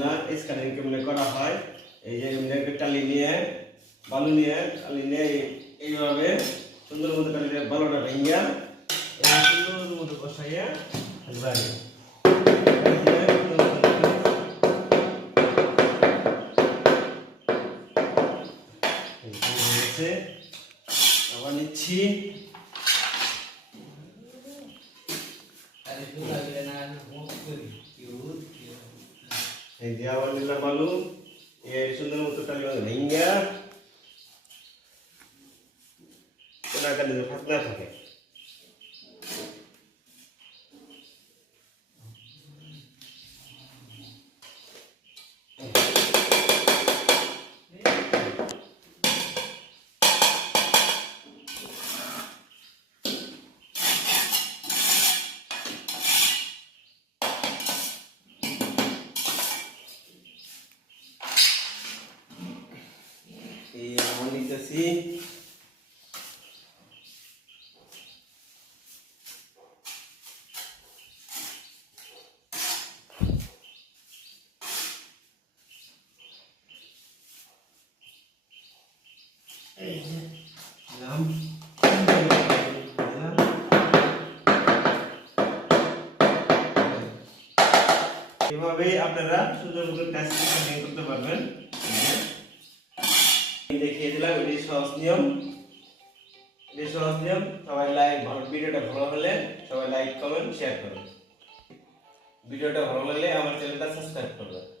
না স্ক্যানিং কেমনে করা হয় এই যে এমনি টালি নিয়ে বালু নিয়ে টালি নিয়ে এইভাবে সুন্দর মতো টালি দিয়ে বালুটা ভেঙে সুন্দর মতো বসাইয়া একবারে আবার নিচ্ছি এই যে আবার নিলাম আলু এই সুন্দর মতো টালি ভেঙে টালি ফাঁক না থাকে এই আমার নিতেছি নাম এভাবেই আপনারা সুন্দর মতো কাজ করতে পারবেন দেখিয়ে দিলাম এটি সহজ নিয়ম সবাই ভিডিওটা ভালো হলে সবাই লাইক কমেন্ট শেয়ার করবেন ভিডিওটা ভালো লাগলে আমার চ্যানেলটা সাবস্ক্রাইব করবেন।